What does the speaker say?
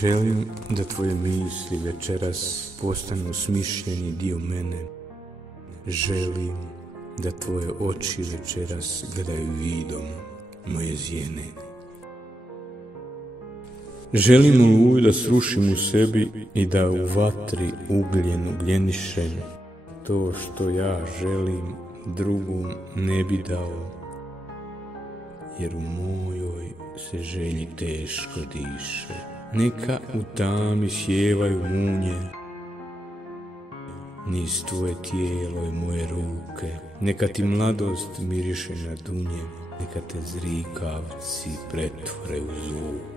Želim da tvoje misli večeras postanu smišljeni dio mene. Želim da tvoje oči večeras gledaju vidom moje zjene. Želim oluju da srušim u sebi i da u vatri ugljen ugljenišem. To što ja želim drugom ne bi dao, jer u mojoj se želji teško diše. Neka u tami sjevaju munje niz tvoje tijelo i moje ruke. Neka ti mladost miriše na dunje, neka te zrikavci pretvore u zvuk.